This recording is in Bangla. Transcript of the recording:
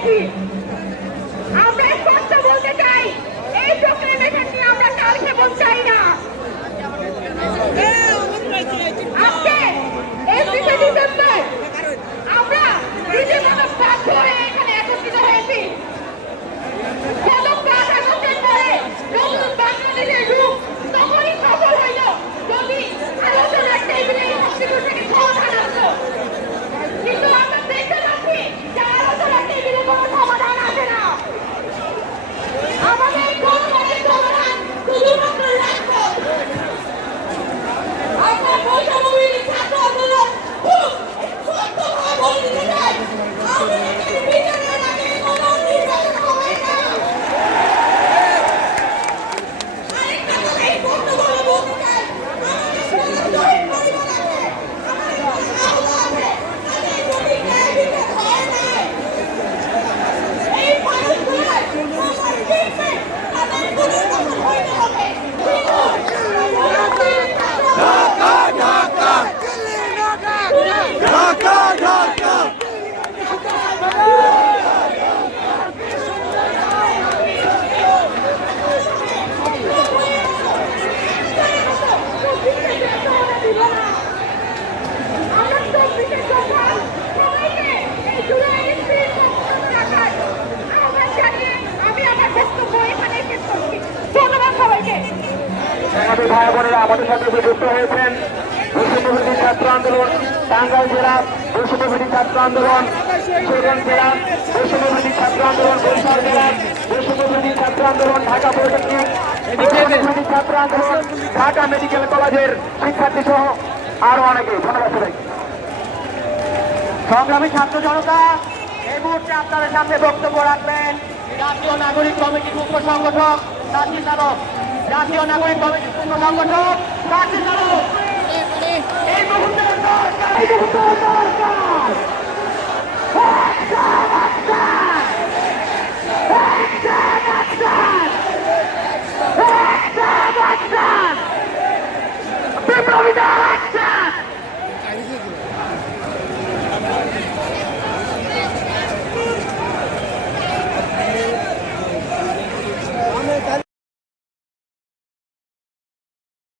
Abre aqui! Abre! ভাই আমাদের সাথে যুক্ত হয়েছেন। বৈষম্যভূতি ছাত্র আন্দোলন, টাঙ্গাইল জেলা বৈষম্যভূতি ছাত্র আন্দোলন জেলা বৈষম্যভূতি ছাত্র আন্দোলন, বরিশাল জেলা ছাত্র আন্দোলন, ঢাকা পলিটেকনিক ছাত্র আন্দোলন, ঢাকা মেডিকেল কলেজের শিক্ষার্থী সহ আরও অনেকে। ধন্যবাদ সবাই সংগ্রামী ছাত্র জনতা, এই মুহূর্তে আপনাদের সামনে বক্তব্য রাখবেন। জাতীয় নাগরিক কমিটির মুখ্য তাঁতির চালক জাতীয় নাগরিক কমিটির পূর্ণ সংগঠক তাঁতির এই মুহূর্তে সরকার এই মুহূর্তে সরকার